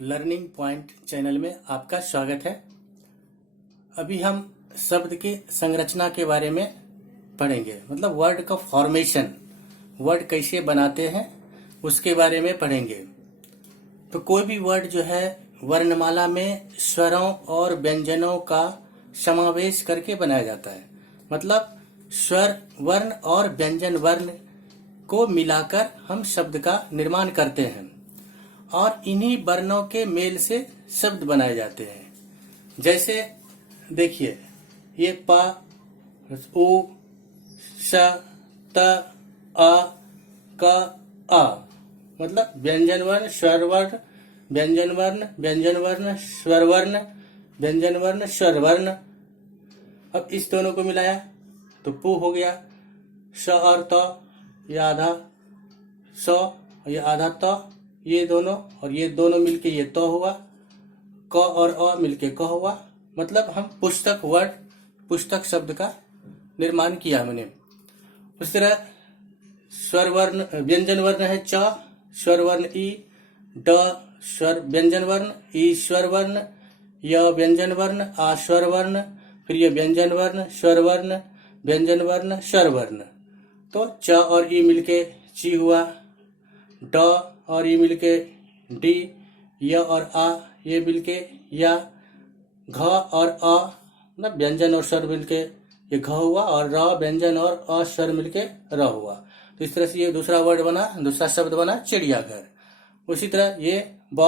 Learning point channel में आपका स्वागत है। अभी हम शब्द की संरचना के बारे में पढ़ेंगे, मतलब वर्ड का फॉर्मेशन, वर्ड कैसे बनाते हैं उसके बारे में पढ़ेंगे। तो कोई भी वर्ड जो है वर्णमाला में स्वरों और व्यंजनों का समावेश करके बनाया जाता है। मतलब स्वर वर्ण और व्यंजन वर्ण को मिलाकर हम शब्द का निर्माण करते हैं और इन्हीं वर्णों के मेल से शब्द बनाए जाते हैं। जैसे देखिए, ये प, उ, श, त, अ, क, आ, मतलब व्यंजन वर्ण, स्वर वर्ण, व्यंजन वर्ण, व्यंजन वर्ण, स्वर वर्ण, व्यंजन वर्ण, स्वर वर्ण। अब इस दोनों को मिलाया तो पु हो गया। श और त, ये आधा स, ये आधा त, ये दोनों और ये दोनों मिलके ये तो हुआ। क और अ मिलके क हुआ। मतलब हम पुस्तक वर्ड, पुस्तक शब्द का निर्माण किया हमने। उस तरह स्वर वर्ण, व्यंजन वर्ण है च, स्वर वर्ण ई, ड स्वर व्यंजन वर्ण, ई स्वर वर्ण, य व्यंजन वर्ण, आ स्वर वर्ण, फिर ये व्यंजन वर्ण, स्वर वर्ण, व्यंजन वर्ण, स्वर वर्ण। तो च और ई मिलके ची हुआ, ड और ई मिलके डी, य और आ ये मिलके या, घ और अ मतलब व्यंजन और स्वर मिलके ये घ हुआ, और र व्यंजन और अ स्वर मिलके र हुआ। तो इस तरह से ये दूसरा वर्ड बना, दूसरा शब्द बना चिड़ियाघर। उसी तरह ये ब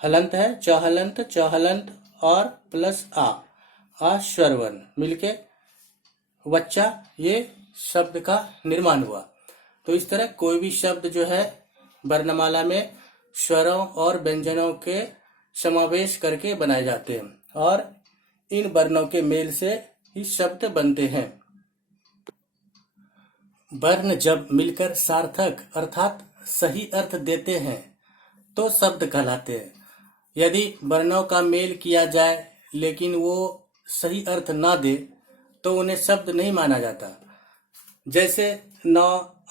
हलंत है, च हलंत और प्लस आ स्वर वर्ण मिलके बच्चा, ये शब्द का निर्माण हुआ। तो इस तरह कोई भी शब्द जो है वर्णमाला में स्वरों और व्यंजनों के समावेश करके बनाए जाते हैं और इन वर्णों के मेल से ही शब्द बनते हैं। वर्ण जब मिलकर सार्थक अर्थात सही अर्थ देते हैं तो शब्द कहलाते हैं। यदि वर्णों का मेल किया जाए लेकिन वो सही अर्थ ना दे तो उन्हें शब्द नहीं माना जाता। जैसे न,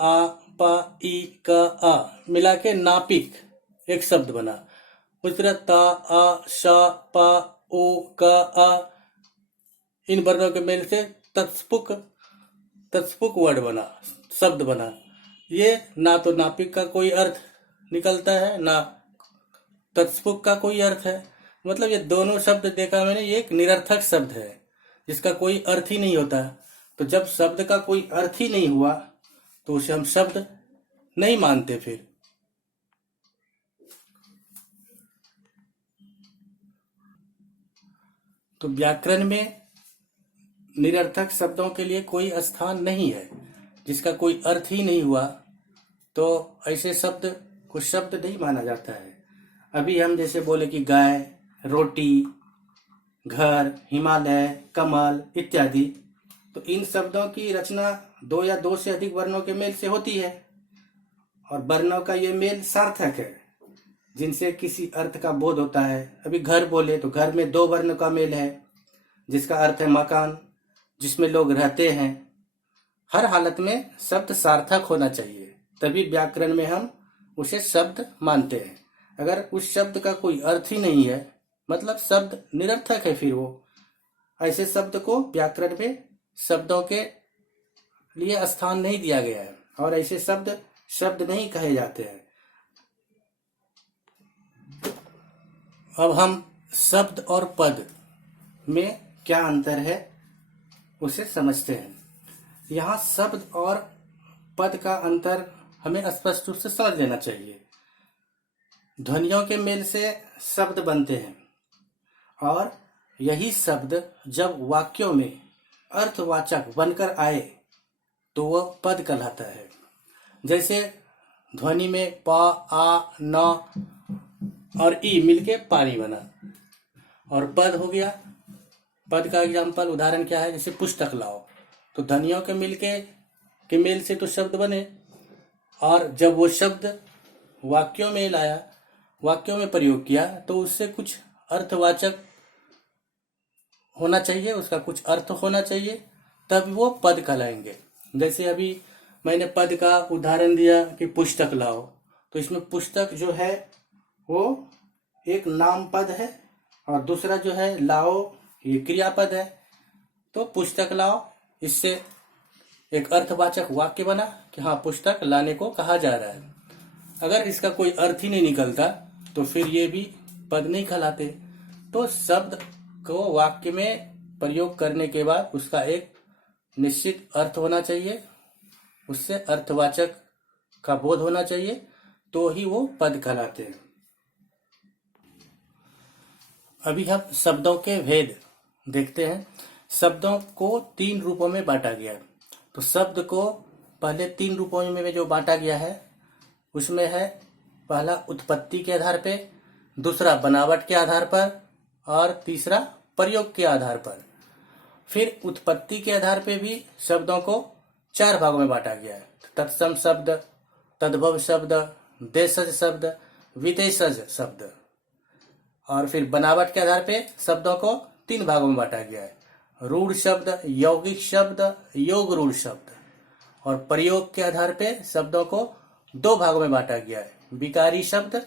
आ, प, ई, क, आ मिला के नापिक एक शब्द बना। उस तरह त, अ, श, प, उ, क, अ इन वर्णों के मेल से तत्पुक वर्ड बना, शब्द बना। ये ना तो नापिक का कोई अर्थ निकलता है, ना तत्पुक का कोई अर्थ है। मतलब ये दोनों शब्द देखा मैंने, ये एक निरर्थक शब्द है जिसका कोई अर्थ ही नहीं होता। तो जब शब्द का कोई अर्थ ही नहीं हुआ तो उसे हम शब्द नहीं मानते। फिर तो व्याकरण में निरर्थक शब्दों के लिए कोई स्थान नहीं है। जिसका कोई अर्थ ही नहीं हुआ तो ऐसे शब्द को शब्द नहीं माना जाता है। अभी हम जैसे बोले कि गाय, रोटी, घर, हिमालय, कमल इत्यादि, तो इन शब्दों की रचना दो या दो से अधिक वर्णों के मेल से होती है और वर्णों का ये मेल सार्थक है जिनसे किसी अर्थ का बोध होता है। अभी घर बोले तो घर में दो वर्ण का मेल है जिसका अर्थ है मकान, जिसमें लोग रहते हैं। हर हालत में शब्द सार्थक होना चाहिए, तभी व्याकरण में हम उसे शब्द मानते हैं। अगर उस शब्द का कोई अर्थ ही नहीं है मतलब शब्द निरर्थक है, फिर वो ऐसे शब्द को व्याकरण में शब्दों के लिए स्थान नहीं दिया गया है और ऐसे शब्द शब्द नहीं कहे जाते हैं। अब हम शब्द और पद में क्या अंतर है उसे समझते हैं। यहाँ शब्द और पद का अंतर हमें स्पष्ट रूप से समझ लेना चाहिए। ध्वनियों के मेल से शब्द बनते हैं और यही शब्द जब वाक्यों में अर्थवाचक बनकर आए तो वह पद कहलाता है। जैसे ध्वनि में प, आ, न और ई मिलके पानी बना और पद हो गया। पद का एग्जाम्पल उदाहरण क्या है, जैसे पुस्तक लाओ, तो ध्वनियों के मेल से तो शब्द बने और जब वो शब्द वाक्यों में लाया, वाक्यों में प्रयोग किया तो उससे कुछ अर्थवाचक होना चाहिए, उसका कुछ अर्थ होना चाहिए, तब वो पद कहलाएंगे। जैसे अभी मैंने पद का उदाहरण दिया कि पुस्तक लाओ, तो इसमें पुस्तक जो है वो एक नाम पद है और दूसरा जो है लाओ ये क्रियापद है। तो पुस्तक लाओ, इससे एक अर्थवाचक वाक्य बना कि हाँ पुस्तक लाने को कहा जा रहा है। अगर इसका कोई अर्थ ही नहीं निकलता तो फिर ये भी पद नहीं कहलाते। तो शब्द को वाक्य में प्रयोग करने के बाद उसका एक निश्चित अर्थ होना चाहिए, उससे अर्थवाचक का बोध होना चाहिए, तो ही वो पद कहलाते हैं। अभी हम शब्दों के भेद देखते हैं। शब्दों को 3 रूपों में बांटा गया है। तो शब्द को पहले 3 रूपों में जो बांटा गया है उसमें है पहला उत्पत्ति के आधार पे, दूसरा बनावट के आधार पर और तीसरा प्रयोग के आधार पर। फिर उत्पत्ति के आधार पे भी शब्दों को 4 भागों में बांटा गया है। तत्सम शब्द, तद्भव शब्द, देशज शब्द, विदेशज शब्द। और फिर बनावट के आधार पे शब्दों को 3 भागों में बांटा गया है। रूढ़ शब्द, यौगिक शब्द, योग रूढ़ शब्द। और प्रयोग के आधार पे शब्दों को 2 भागों में बांटा गया है, विकारी शब्द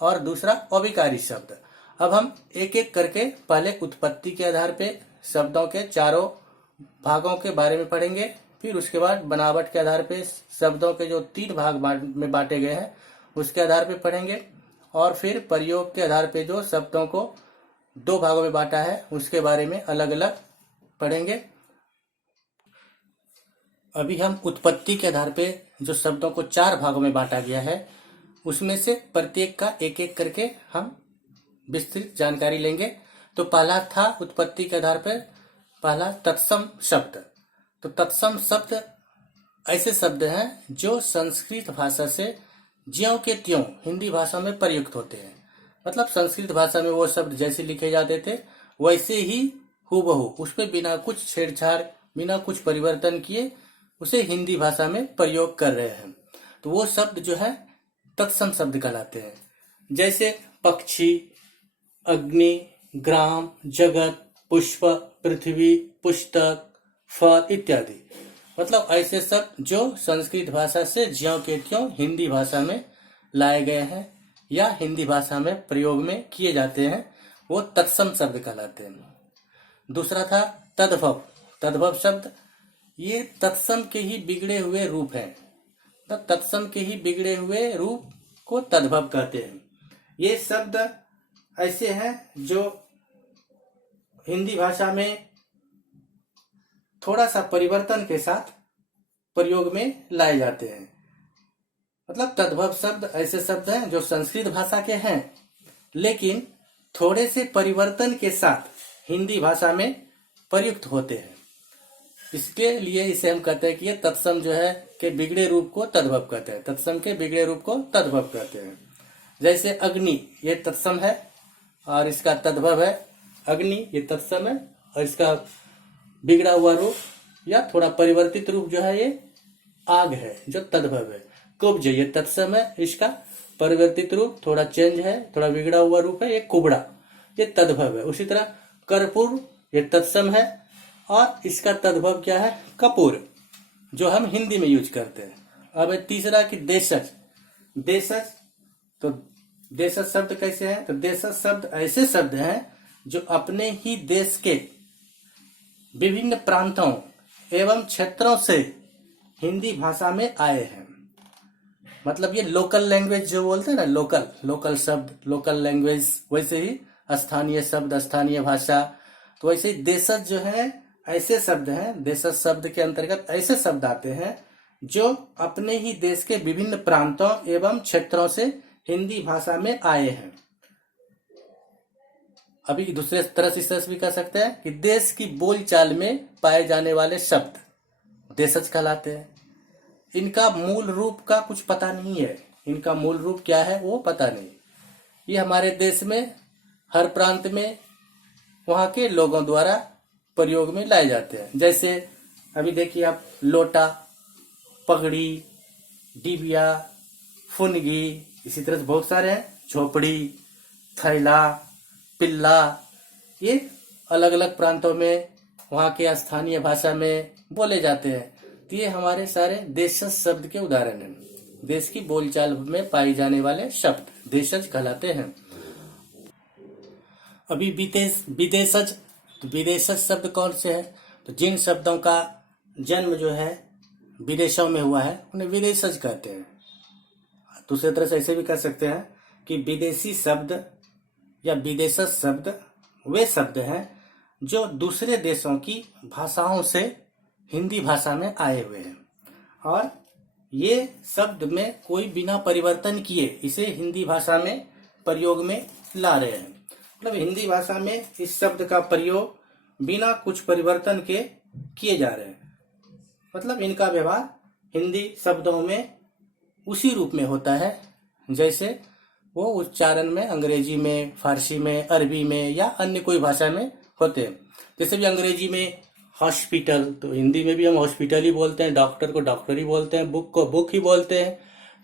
और दूसरा अविकारी शब्द। अब हम एक एक करके पहले उत्पत्ति के आधार पे शब्दों के 4 भागों के बारे में पढ़ेंगे, फिर उसके बाद बनावट के आधार पे शब्दों के जो 3 भाग में बांटे गए हैं उसके आधार पे पढ़ेंगे, और फिर प्रयोग के आधार पे जो शब्दों को 2 भागों में बांटा है उसके बारे में अलग अलग पढ़ेंगे। अभी हम उत्पत्ति के आधार पे जो शब्दों को 4 भागों में बांटा गया है उसमें से प्रत्येक का एक एक करके हम विस्तृत जानकारी लेंगे। तो पहला था उत्पत्ति के आधार पर पहला तत्सम शब्द। तो तत्सम शब्द ऐसे शब्द हैं जो संस्कृत भाषा से ज्यों के त्यों हिंदी भाषा में प्रयुक्त होते हैं। मतलब संस्कृत भाषा में वो शब्द जैसे लिखे जाते थे वैसे ही हूबहू, उस पर बिना कुछ छेड़छाड़, बिना कुछ परिवर्तन किए उसे हिंदी भाषा में प्रयोग कर रहे हैं। तो वो शब्द जो है तत्सम शब्द कहलाते हैं। जैसे पक्षी, अग्नि, ग्राम, जगत, पुष्प, पृथ्वी, पुस्तक, फल इत्यादि। मतलब ऐसे शब्द जो संस्कृत भाषा से ज्यों के त्यों हिंदी भाषा में लाए गए हैं या हिंदी भाषा में प्रयोग में किए जाते हैं, वो तत्सम शब्द कहलाते हैं। दूसरा था तद्भव। तद्भव शब्द ये तत्सम के ही बिगड़े हुए रूप हैं। तो तत्सम के ही बिगड़े हुए रूप को तद्भव कहते हैं। ये शब्द ऐसे हैं जो हिंदी भाषा में थोड़ा सा परिवर्तन के साथ प्रयोग में लाए जाते हैं। मतलब तद्भव शब्द ऐसे शब्द हैं जो संस्कृत भाषा के हैं लेकिन थोड़े से परिवर्तन के साथ हिंदी भाषा में प्रयुक्त होते हैं। इसके लिए इसे हम कहते हैं कि ये तत्सम जो है के बिगड़े रूप को तद्भव कहते हैं। तत्सम के बिगड़े रूप को तद्भव कहते हैं। जैसे अग्नि, ये तत्सम है और इसका तद्भव है अग्नि, ये तत्सम है और इसका बिगड़ा हुआ रूप या थोड़ा परिवर्तित रूप जो है ये आग है जो तद्भव है। कुब्ज ये तत्सम है, इसका परिवर्तित रूप थोड़ा चेंज है, थोड़ा बिगड़ा हुआ रूप है, ये कुबड़ा, ये तद्भव है। उसी तरह कर्पूर ये तत्सम है और इसका तद्भव क्या है कपूर, जो हम हिंदी में यूज करते हैं। अब तीसरा कि देशज। देशज, तो देशज शब्द कैसे है? तो देशज शब्द ऐसे शब्द हैं जो अपने ही देश के विभिन्न प्रांतों एवं क्षेत्रों से हिंदी भाषा में आए हैं। मतलब ये लोकल लैंग्वेज जो बोलते हैं ना, लोकल शब्द, लोकल लैंग्वेज, वैसे ही स्थानीय शब्द, स्थानीय भाषा। तो वैसे ही देशज जो है ऐसे शब्द हैं, देशज शब्द के अंतर्गत ऐसे शब्द आते हैं जो अपने ही देश के विभिन्न प्रांतों एवं क्षेत्रों से हिंदी भाषा में आए हैं। अभी दूसरे तरह से इस भी कह सकते हैं कि देश की बोलचाल में पाए जाने वाले शब्द देशज कहलाते हैं। इनका मूल रूप का कुछ पता नहीं है, इनका मूल रूप क्या है वो पता नहीं। ये हमारे देश में हर प्रांत में वहां के लोगों द्वारा प्रयोग में लाए जाते हैं। जैसे अभी देखिए आप लोटा, पगड़ी, डिबिया, फुनगी, इसी तरह से बहुत सारे हैं, झोपड़ी, थैला, पिल्ला, ये अलग अलग प्रांतों में वहां के स्थानीय भाषा में बोले जाते हैं। तो ये हमारे सारे देशज शब्द के उदाहरण हैं देश की बोलचाल में पाए जाने वाले शब्द देशज कहलाते हैं। अभी विदेशज, तो विदेशज शब्द कौन से हैं? तो जिन शब्दों का जन्म जो है विदेशों में हुआ है उन्हें विदेशज कहते हैं। दूसरी तरह से ऐसे भी कह सकते हैं कि विदेशी शब्द या विदेशज शब्द वे शब्द हैं जो दूसरे देशों की भाषाओं से हिंदी भाषा में आए हुए हैं और ये शब्द में कोई बिना परिवर्तन किए इसे हिंदी भाषा में प्रयोग में ला रहे हैं। मतलब हिंदी भाषा में इस शब्द का प्रयोग बिना कुछ परिवर्तन के किए जा रहे हैं। मतलब इनका व्यवहार हिंदी शब्दों में उसी रूप में होता है जैसे वो उच्चारण में अंग्रेजी में, फारसी में, अरबी में या अन्य कोई भाषा में होते हैं। जैसे भी अंग्रेजी में हॉस्पिटल, तो हिंदी में भी हम हॉस्पिटल ही बोलते हैं, डॉक्टर को डॉक्टर ही बोलते हैं, बुक को बुक ही बोलते हैं,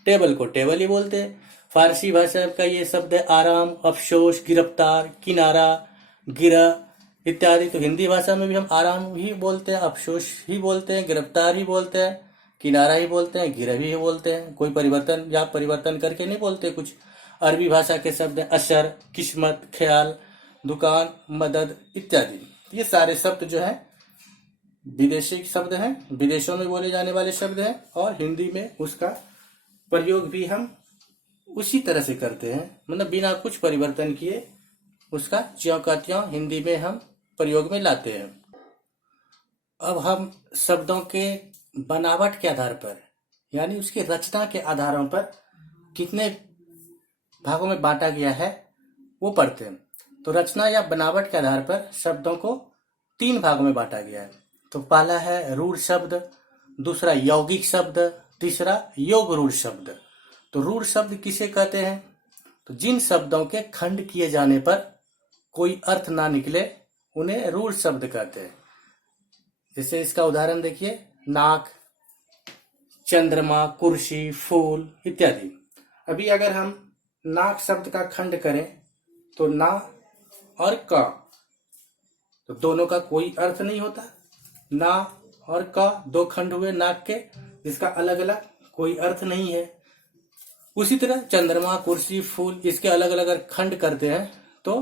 टेबल को टेबल ही बोलते हैं। फारसी भाषा का ये शब्द है आराम, अफसोस, गिरफ्तार, किनारा, गिरह इत्यादि। तो हिंदी भाषा में भी हम आराम ही बोलते हैं, अफसोस ही बोलते हैं, गिरफ्तार ही बोलते हैं, किनारा ही बोलते हैं, गिरह भी बोलते हैं। कोई परिवर्तन या परिवर्तन करके नहीं बोलते कुछ। अरबी भाषा के शब्द हैं असर, किस्मत, ख्याल, दुकान, मदद इत्यादि। ये सारे शब्द जो है विदेशी शब्द हैं, विदेशों में बोले जाने वाले शब्द हैं और हिंदी में उसका प्रयोग भी हम उसी तरह से करते हैं। मतलब बिना कुछ परिवर्तन किए उसका ज्यों का त्यों हिंदी में हम प्रयोग में लाते हैं। अब हम शब्दों के बनावट के आधार पर यानी उसकी रचना के आधारों पर कितने भागों में बांटा गया है वो पढ़ते हैं। तो रचना या बनावट के आधार पर शब्दों को 3 भागों में बांटा गया है। तो पहला है रूढ़ शब्द, दूसरा यौगिक शब्द, तीसरा योग रूढ़ शब्द। तो रूढ़ शब्द किसे कहते हैं? तो जिन शब्दों के खंड किए जाने पर कोई अर्थ ना निकले उन्हें रूढ़ शब्द कहते हैं। जैसे इसका उदाहरण देखिए, नाक, चंद्रमा, कुर्सी, फूल इत्यादि। अभी अगर हम नाक शब्द का खंड करें तो ना और का, तो दोनों का कोई अर्थ नहीं होता। ना और का 2 खंड हुए नाक के, जिसका अलग अलग कोई अर्थ नहीं है। उसी तरह चंद्रमा, कुर्सी, फूल इसके अलग अलग अगर खंड करते हैं तो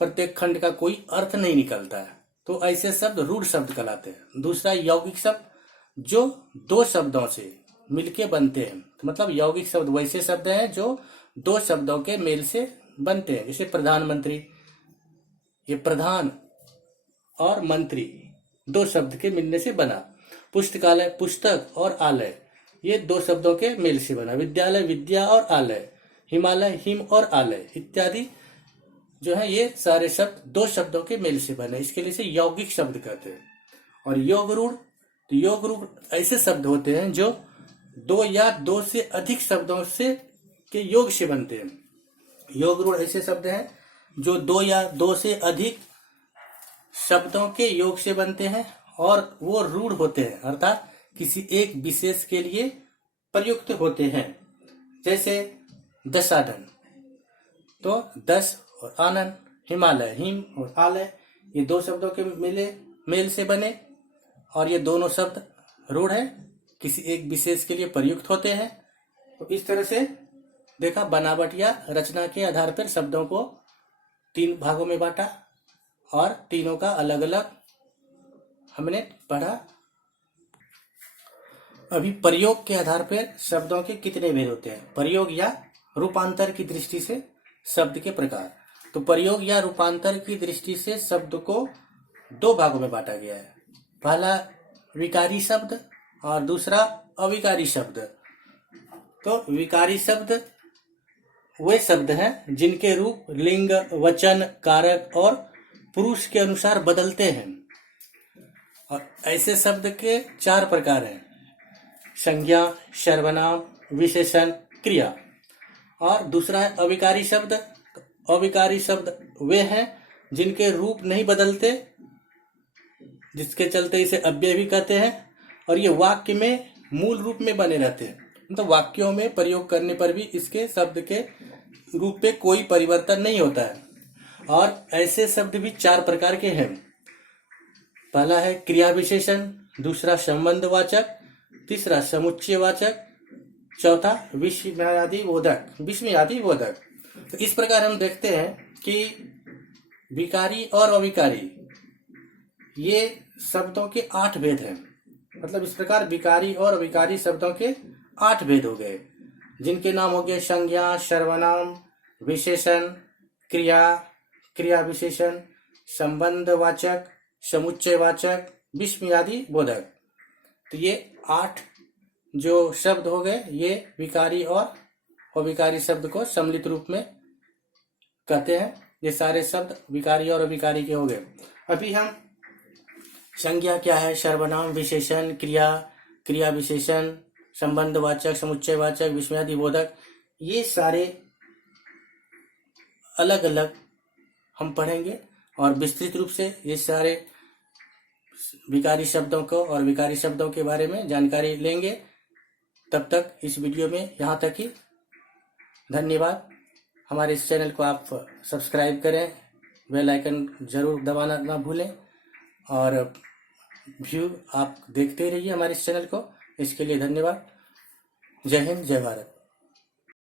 प्रत्येक खंड का कोई अर्थ नहीं निकलता है। तो ऐसे शब्द रूढ़ शब्द कहलाते हैं। दूसरा यौगिक शब्द जो 2 शब्दों से मिलके बनते हैं। तो मतलब यौगिक शब्द वैसे शब्द हैं जो 2 शब्दों के मेल से बनते हैं। जैसे प्रधानमंत्री, ये प्रधान और मंत्री 2 शब्द के मिलने से बना। पुस्तकालय, पुस्तक और आलय ये 2 शब्दों के मेल से बना। विद्यालय, विद्या और आलय, हिमालय, हिम और आलय इत्यादि जो है ये सारे शब्द 2 शब्दों के मेल से बने। इसके लिए से यौगिक शब्द कहते हैं। और योग रूढ़, तो योग रूढ़ ऐसे शब्द होते हैं जो 2 या 2 से अधिक शब्दों से के योग से बनते हैं। योग रूढ़ ऐसे शब्द हैं जो 2 या 2 से अधिक शब्दों के योग से बनते हैं और वो रूढ़ होते हैं, अर्थात किसी एक विशेष के लिए प्रयुक्त होते हैं। जैसे दशानन, तो दश और आनंद, हिमालय, हिम और आलय ये 2 शब्दों के मेल से बने और ये दोनों शब्द रूढ़ है, किसी एक विशेष के लिए प्रयुक्त होते हैं। तो इस तरह से देखा, बनावट या रचना के आधार पर शब्दों को 3 भागों में बांटा और तीनों का अलग अलग हमने पढ़ा। अभी प्रयोग के आधार पर शब्दों के कितने भेद होते हैं? प्रयोग या रूपांतर की दृष्टि से शब्द के प्रकार। तो प्रयोग या रूपांतर की दृष्टि से शब्द को 2 भागों में बांटा गया है। पहला विकारी शब्द और दूसरा अविकारी शब्द। तो विकारी शब्द वे शब्द हैं जिनके रूप लिंग, वचन, कारक और पुरुष के अनुसार बदलते हैं। और ऐसे शब्द के 4 प्रकार हैं: संज्ञा, सर्वनाम, विशेषण, क्रिया। और दूसरा है अविकारी शब्द। अविकारी शब्द वे हैं जिनके रूप नहीं बदलते, जिसके चलते इसे अव्यय भी कहते हैं और ये वाक्य में मूल रूप में बने रहते हैं। मतलब वाक्यों में प्रयोग करने पर भी इसके शब्द के रूप पे कोई परिवर्तन नहीं होता है। और ऐसे शब्द भी 4 प्रकार के हैं। पहला है क्रिया विशेषण, दूसरा संबंधवाचक, तीसरा समुच्चयवाचक, चौथा विस्मयादि बोधक। तो इस प्रकार हम देखते हैं कि विकारी और अविकारी ये शब्दों के 8 भेद हैं। मतलब इस प्रकार विकारी और अविकारी शब्दों के 8 भेद हो गए, जिनके नाम हो गए संज्ञा, सर्वनाम, विशेषण, क्रिया, क्रिया विशेषण, संबंधवाचक, समुच्चयवाचक, विस्मयादि बोधक। तो ये 8 जो शब्द हो गए, ये विकारी और अविकारी शब्द को सम्मिलित रूप में कहते हैं। ये सारे शब्द विकारी और अविकारी के हो गए। अभी हम संज्ञा क्या है, सर्वनाम, विशेषण, क्रिया, क्रिया विशेषण, संबंधवाचक, समुच्चयवाचक, विस्मयादि बोधक, ये सारे अलग अलग हम पढ़ेंगे और विस्तृत रूप से ये सारे विकारी शब्दों को और विकारी शब्दों के बारे में जानकारी लेंगे। तब तक इस वीडियो में यहाँ तक ही। धन्यवाद। हमारे इस चैनल को आप सब्सक्राइब करें, बेल आइकन जरूर दबाना ना भूलें और व्यू आप देखते रहिए हमारे इस चैनल को। इसके लिए धन्यवाद। जय हिंद, जय भारत।